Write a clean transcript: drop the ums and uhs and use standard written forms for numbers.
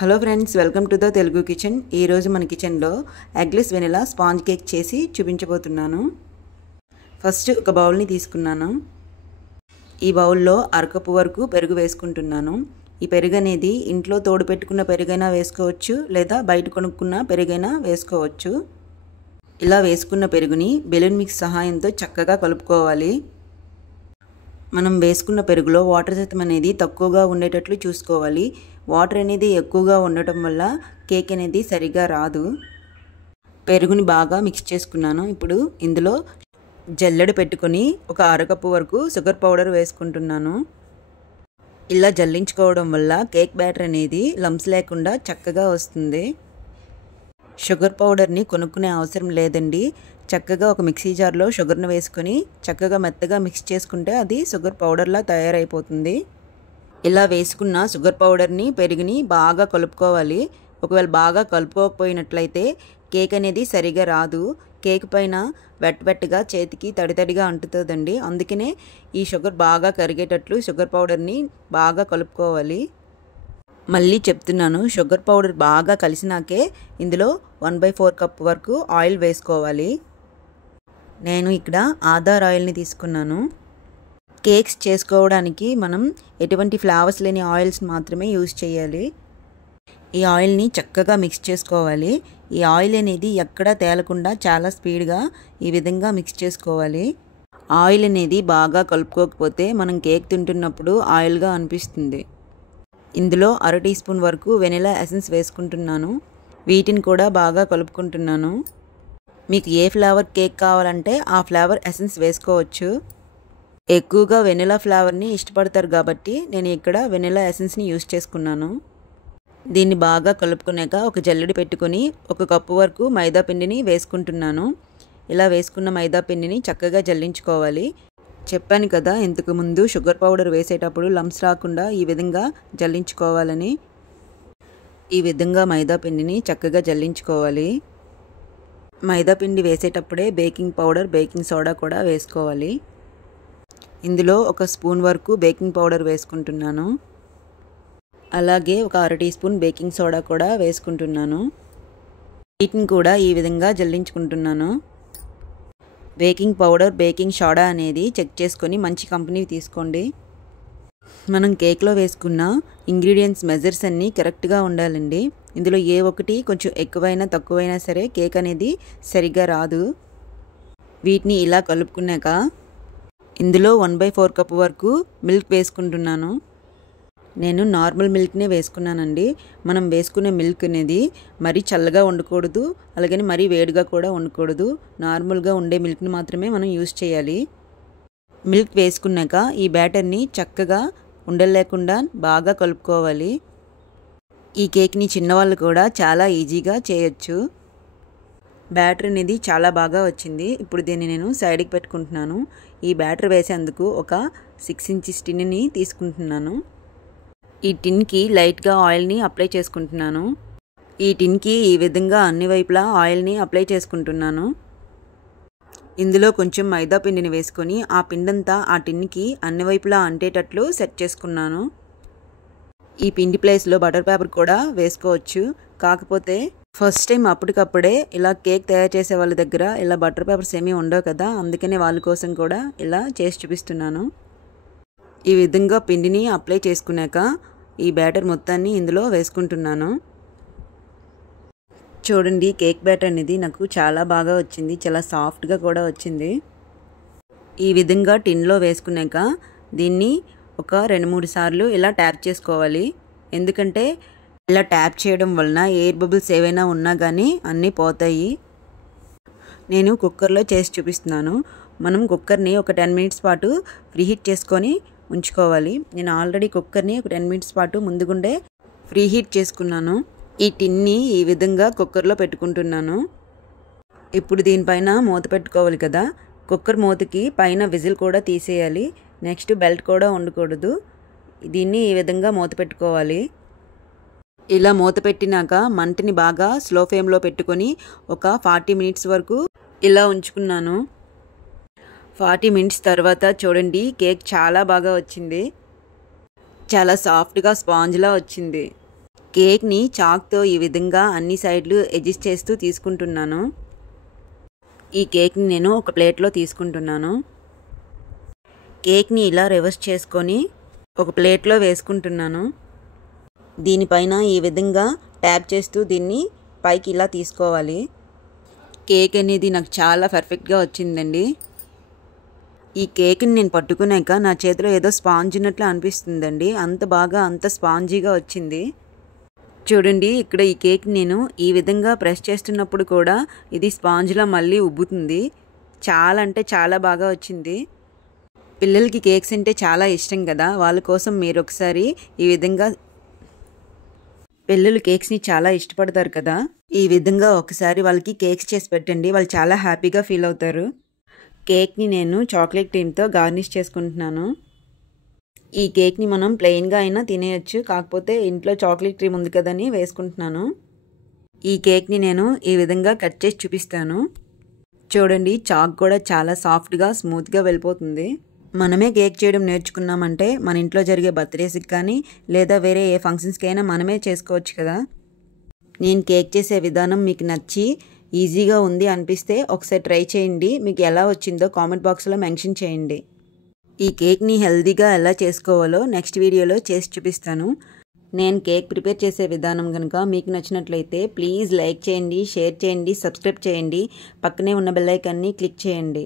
Hello friends, welcome to the Telugu kitchen. ఈరోజు మన కిచెన్లో ఎగ్లెస్ వెనిలా స్పాంజ్ కేక్ చేసి చూపించబోతున్నాను. ఫస్ట్ ఒక బౌల్ని తీసుకున్నాను. ఈ బౌల్లో అరకప్పు వరకు పెరుగు వేసుకుంటున్నాను. ఈ పెరుగు అనేది ఇంట్లో తోడు పెట్టుకున్న పెరుగైనా వేసుకోవచ్చు, లేదా బయట కొనుక్కున్న పెరుగైనా వేసుకోవచ్చు. ఇలా వేసుకున్న పెరుగుని బెలూన్ మిక్స్ సహాయంతో చక్కగా కలుపుకోవాలి. మనం వేసుకున్న పెరుగులో వాటర్ శాతం అనేది తక్కువగా ఉండేటట్లు చూసుకోవాలి. వాటర్ అనేది ఎక్కువగా ఉండటం వల్ల కేక్ అనేది సరిగా రాదు. పెరుగుని బాగా మిక్స్ చేసుకున్నాను. ఇప్పుడు ఇందులో జల్లెడ పెట్టుకొని ఒక అరకప్పు వరకు షుగర్ పౌడర్ వేసుకుంటున్నాను. ఇలా జల్లించుకోవడం వల్ల కేక్ బ్యాటర్ అనేది లంప్స్ లేకుండా చక్కగా వస్తుంది. షుగర్ పౌడర్ని కొనుక్కునే అవసరం లేదండి. చక్కగా ఒక మిక్సీ జార్లో షుగర్ని వేసుకొని చక్కగా మెత్తగా మిక్స్ చేసుకుంటే అది షుగర్ పౌడర్లా తయారైపోతుంది. ఇలా వేసుకున్న షుగర్ పౌడర్ని పెరుగుని బాగా కలుపుకోవాలి. ఒకవేళ బాగా కలుపుకోకపోయినట్లయితే కేక్ అనేది సరిగా రాదు. కేక్ పైన వెట్గా చేతికి తడిగా అంటుతుందండి. అందుకనే ఈ షుగర్ బాగా కరిగేటట్లు షుగర్ పౌడర్ని బాగా కలుపుకోవాలి. మళ్ళీ చెప్తున్నాను, షుగర్ పౌడర్ బాగా కలిసినాకే ఇందులో 1/4 కప్ వరకు ఆయిల్ వేసుకోవాలి. నేను ఇక్కడ ఆధార్ ఆయిల్ని తీసుకున్నాను. కేక్స్ చేసుకోవడానికి మనం ఎటువంటి ఫ్లేవర్స్ లేని ఆయిల్స్ మాత్రమే యూజ్ చేయాలి. ఈ ఆయిల్ని చక్కగా మిక్స్ చేసుకోవాలి. ఈ ఆయిల్ అనేది ఎక్కడా తేలకుండా చాలా స్పీడ్గా ఈ విధంగా మిక్స్ చేసుకోవాలి. ఆయిల్ అనేది బాగా కలుపుకోకపోతే మనం కేక్ తింటున్నప్పుడు ఆయిల్గా అనిపిస్తుంది. ఇందులో 1/2 టీ స్పూన్ వరకు వెనిలా ఎసెన్స్ వేసుకుంటున్నాను. వీటిని కూడా బాగా కలుపుకుంటున్నాను. మీకు ఏ ఫ్లేవర్ కేక్ కావాలంటే ఆ ఫ్లేవర్ ఎసెన్స్ వేసుకోవచ్చు. ఎక్కువగా వెనిలా ఫ్లేవర్ని ఇష్టపడతారు కాబట్టి నేను ఇక్కడ వెనిలా ఎసెన్స్ని యూజ్ చేసుకున్నాను. దీన్ని బాగా కలుపుకున్నాక ఒక జల్లెడ పెట్టుకొని 1 కప్పు వరకు మైదా పిండిని వేసుకుంటున్నాను. ఇలా వేసుకున్న మైదా పిండిని చక్కగా జల్లించుకోవాలి. చెప్పాను కదా ఇంతకు ముందు షుగర్ పౌడర్ వేసేటప్పుడు లంప్స్ రాకుండా ఈ విధంగా జల్లించుకోవాలని. ఈ విధంగా మైదా పిండిని చక్కగా జల్లించుకోవాలి. మైదా పిండి వేసేటప్పుడే బేకింగ్ పౌడర్, బేకింగ్ సోడా కూడా వేసుకోవాలి. ఇందులో 1 స్పూన్ వరకు బేకింగ్ పౌడర్ వేసుకుంటున్నాను. అలాగే ఒక 1/2 టీ స్పూన్ బేకింగ్ సోడా కూడా వేసుకుంటున్నాను. వీటిని కూడా ఈ విధంగా జల్లించుకుంటున్నాను. బేకింగ్ పౌడర్, బేకింగ్ సోడా అనేది చెక్ చేసుకొని మంచి కంపెనీ తీసుకోండి. మనం కేక్లో వేసుకున్న ఇంగ్రీడియంట్స్ మెజర్స్ అన్నీ కరెక్ట్గా ఉండాలండి. ఇందులో ఏ ఒక్కటి కొంచెం ఎక్కువైనా తక్కువైనా సరే కేక్ అనేది సరిగ్గా రాదు. వీటిని ఇలా కలుపుకున్నాక ఇందులో 1/4 కప్ వరకు మిల్క్ వేసుకుంటున్నాను. నేను నార్మల్ మిల్క్నే వేసుకున్నానండి. మనం వేసుకునే మిల్క్ అనేది మరీ చల్లగా ఉండకూడదు, అలాగని మరీ వేడిగా కూడా ఉండకూడదు. నార్మల్గా ఉండే మిల్క్ని మాత్రమే మనం యూజ్ చేయాలి. మిల్క్ వేసుకున్నాక ఈ బ్యాటర్ని చక్కగా ఉండలేకుండా బాగా కలుపుకోవాలి. ఈ కేక్ని చిన్నవాళ్ళు కూడా చాలా ఈజీగా చేయొచ్చు. బ్యాటర్ అనేది చాలా బాగా వచ్చింది. ఇప్పుడు దీన్ని నేను సైడ్కి పెట్టుకుంటున్నాను. ఈ బ్యాటర్ వేసేందుకు ఒక 6 ఇంచెస్ టిన్ని తీసుకుంటున్నాను. ఈ టిన్కి లైట్గా ఆయిల్ని అప్లై చేసుకుంటున్నాను. ఈ టిన్కి ఈ విధంగా అన్ని వైపులా ఆయిల్ని అప్లై చేసుకుంటున్నాను. ఇందులో కొంచెం మైదా పిండిని వేసుకొని ఆ పిండంతా ఆ టిన్కి అన్ని వైపులా అంటేటట్లు సెట్ చేసుకున్నాను. ఈ పిండి ప్లేస్లో బటర్ పేపర్ కూడా వేసుకోవచ్చు. కాకపోతే ఫస్ట్ టైం అప్పటికప్పుడే ఇలా కేక్ తయారు చేసే వాళ్ళ దగ్గర ఇలా బటర్ పేపర్స్ ఏమీ ఉండవు కదా, అందుకనే వాళ్ళ కోసం కూడా ఇలా చేసి చూపిస్తున్నాను. ఈ విధంగా పిండిని అప్లై చేసుకున్నాక ఈ బ్యాటర్ మొత్తాన్ని ఇందులో వేసుకుంటున్నాను. చూడండి, కేక్ బ్యాటర్ అనేది నాకు చాలా బాగా వచ్చింది. చాలా సాఫ్ట్గా కూడా వచ్చింది. ఈ విధంగా టిన్లో వేసుకున్నాక దీన్ని ఒక 2-3 సార్లు ఇలా ట్యాప్ చేసుకోవాలి. ఎందుకంటే ఇలా ట్యాప్ చేయడం వలన ఎయిర్ బబుల్స్ ఏవైనా ఉన్నా కానీ అన్నీ పోతాయి. నేను కుక్కర్లో చేసి చూపిస్తున్నాను. మనం కుక్కర్ని ఒక 10 మినిట్స్ పాటు ప్రీహీట్ చేసుకొని ఉంచుకోవాలి. నేను ఆల్రెడీ కుక్కర్ని ఒక 10 మినిట్స్ పాటు ముందుగుండే ప్రీహీట్ చేసుకున్నాను. ఈ టిన్ని ఈ విధంగా కుక్కర్లో పెట్టుకుంటున్నాను. ఇప్పుడు దీనిపైన మూత పెట్టుకోవాలి కదా. కుక్కర్ మూతకి పైన విజిల్ కూడా తీసేయాలి. నెక్స్ట్ బెల్ట్ కూడా ఉండకూడదు. దీన్ని ఈ విధంగా మూత పెట్టుకోవాలి. ఇలా మూత పెట్టినాక మంటని బాగా స్లో ఫ్లేమ్లో పెట్టుకొని ఒక 40 మినిట్స్ వరకు ఇలా ఉంచుకున్నాను. 40 మినిట్స్ తర్వాత చూడండి, కేక్ చాలా బాగా వచ్చింది. చాలా సాఫ్ట్గా స్పాంజ్లా వచ్చింది. కేక్ని చాక్తో ఈ విధంగా అన్ని సైడ్లు అడ్జస్ట్ చేస్తూ తీసుకుంటున్నాను. ఈ కేక్ని నేను ఒక ప్లేట్లో తీసుకుంటున్నాను. కేక్ని ఇలా రివర్స్ చేసుకొని ఒక ప్లేట్లో వేసుకుంటున్నాను. దీనిపైన ఈ విధంగా ట్యాప్ చేస్తూ దీన్ని పైకి ఇలా తీసుకోవాలి. కేక్ అనేది నాకు చాలా పర్ఫెక్ట్గా వచ్చిందండి. ఈ కేక్ని నేను పట్టుకున్నాక నా చేతిలో ఏదో స్పాంజ్ ఉన్నట్లు అనిపిస్తుందండి. అంత బాగా అంత స్పాంజీగా వచ్చింది. చూడండి, ఇక్కడ ఈ కేక్ నేను ఈ విధంగా ప్రెస్ చేస్తున్నప్పుడు కూడా ఇది స్పాంజ్లా మళ్ళీ ఉబ్బుతుంది. చాలా అంటే చాలా బాగా వచ్చింది. పిల్లలకి కేక్స్ అంటే చాలా ఇష్టం కదా, వాళ్ళ కోసం మీరు ఒకసారి ఈ విధంగా, పిల్లలు కేక్స్ని చాలా ఇష్టపడతారు కదా, ఈ విధంగా ఒకసారి వాళ్ళకి కేక్స్ చేసి పెట్టండి. వాళ్ళు చాలా హ్యాపీగా ఫీల్ అవుతారు. కేక్ని నేను చాక్లెట్ క్రీమ్తో గార్నిష్ చేసుకుంటున్నాను. ఈ కేక్ని మనం ప్లెయిన్గా అయినా తినేయచ్చు, కాకపోతే ఇంట్లో చాక్లెట్ క్రీమ్ ఉంది కదని వేసుకుంటున్నాను. ఈ కేక్ని నేను ఈ విధంగా కట్ చేసి చూపిస్తాను. చూడండి, చాక్ కూడా చాలా సాఫ్ట్గా స్మూత్గా వెళ్ళిపోతుంది. మనమే కేక్ చేయడం నేర్చుకున్నామంటే మన ఇంట్లో జరిగే బర్త్డేస్కి కానీ లేదా వేరే ఏ ఫంక్షన్స్కి అయినా మనమే చేసుకోవచ్చు కదా. నేను కేక్ చేసే విధానం మీకు నచ్చి ఈజీగా ఉంది అనిపిస్తే ఒకసారి ట్రై చేయండి. మీకు ఎలా వచ్చిందో కామెంట్ బాక్స్లో మెన్షన్ చేయండి. ఈ కేక్ని హెల్తీగా ఎలా చేసుకోవాలో నెక్స్ట్ వీడియోలో చేసి చూపిస్తాను. నేను కేక్ ప్రిపేర్ చేసే విధానం కనుక మీకు నచ్చినట్లయితే ప్లీజ్ లైక్ చేయండి, షేర్ చేయండి, సబ్స్క్రైబ్ చేయండి, పక్కనే ఉన్న బెల్ ఐకాన్ని క్లిక్ చేయండి.